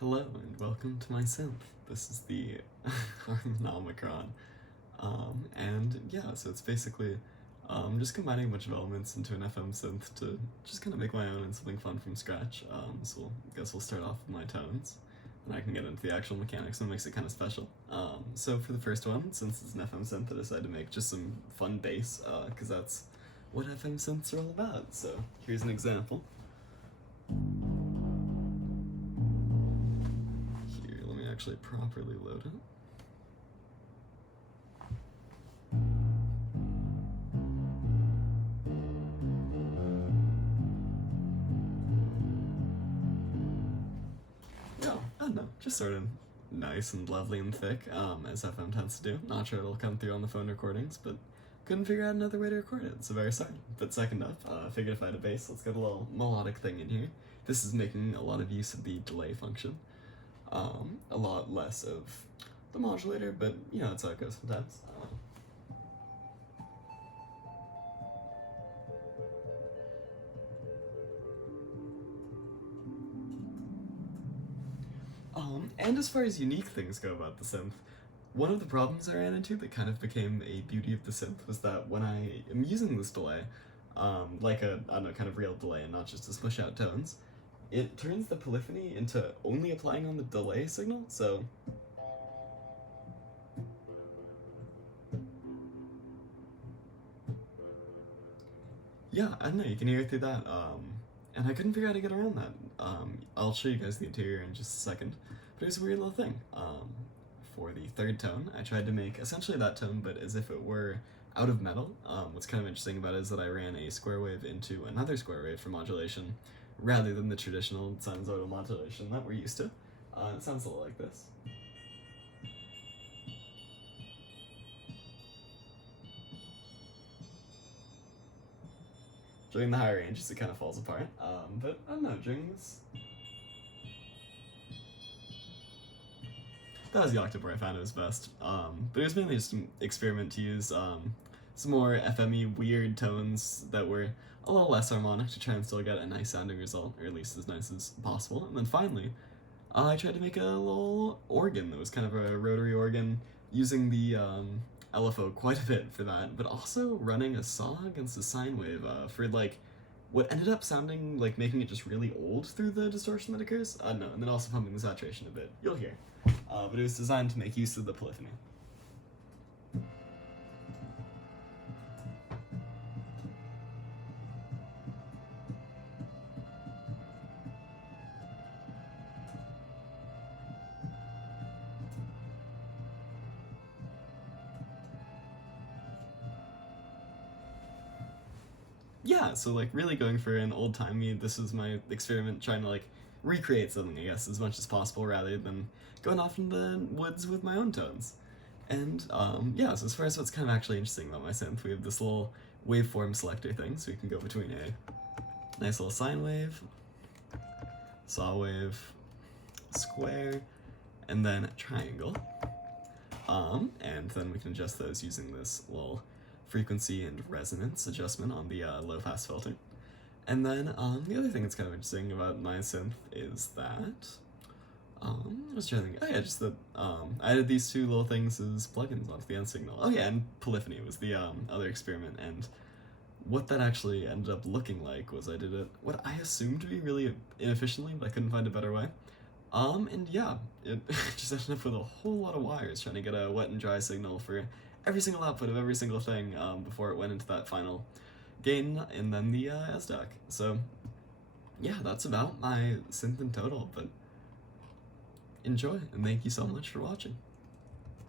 Hello and welcome to my synth. This is the Harmonomicron. And yeah, so it's basically just combining a bunch of elements into an FM synth to just kind of make my own and something fun from scratch. So I guess we'll start off with my tones, and I can get into the actual mechanics and makes it kind of special. So for the first one, since it's an FM synth, I decided to make just some fun bass, because that's what FM synths are all about. So here's an example. Actually properly load it. Yeah, I don't know, just sort of nice and lovely and thick, as FM tends to do. Not sure it'll come through on the phone recordings, but couldn't figure out another way to record it, so very sorry. But second up, figured if I had a bass, let's get a little melodic thing in here. This is making a lot of use of the delay function. A lot less of the modulator, but you know, that's how it goes sometimes. And as far as unique things go about the synth, one of the problems I ran into that kind of became a beauty of the synth was that when I am using this delay, like a, I don't know, kind of real delay and not just to smush out tones, it turns the polyphony into only applying on the delay signal, so yeah, I don't know, you can hear it through that, and I couldn't figure out how to get around that. I'll show you guys the interior in just a second, but it was a weird little thing. For the third tone, I tried to make essentially that tone, but as if it were out of metal. What's kind of interesting about it is that I ran a square wave into another square wave for modulation, rather than the traditional sinusoidal modulation that we're used to. It sounds a little like this. During the higher ranges, it kind of falls apart, but I don't know, during this... That was the octave where I found it was best, but it was mainly just an experiment to use some more FM-y weird tones that were a little less harmonic to try and still get a nice sounding result, or at least as nice as possible. And then finally, I tried to make a little organ that was kind of a rotary organ, using the LFO quite a bit for that, but also running a saw against a sine wave for like what ended up sounding like making it just really old through the distortion that occurs. I don't know, and then also pumping the saturation a bit. You'll hear. But it was designed to make use of the polyphony. Yeah, so like really going for an old-timey, this is my experiment trying to like recreate something, I guess, as much as possible rather than going off in the woods with my own tones. And yeah, so as far as what's kind of actually interesting about my synth, we have this little waveform selector thing, so we can go between a nice little sine wave, saw wave, square, and then a triangle. And then we can adjust those using this little frequency and resonance adjustment on the low pass filter. And then the other thing that's kind of interesting about my synth is that I was trying to think. Oh yeah, just that I added these two little things as plugins onto the end signal. Oh yeah, and polyphony was the other experiment, and what that actually ended up looking like was I did it what I assumed to be really inefficiently, but I couldn't find a better way. And yeah, it just ended up with a whole lot of wires trying to get a wet and dry signal for every single output of every single thing before it went into that final gain and then the SDAC. So yeah, that's about my synth in total, but enjoy, and thank you so much for watching.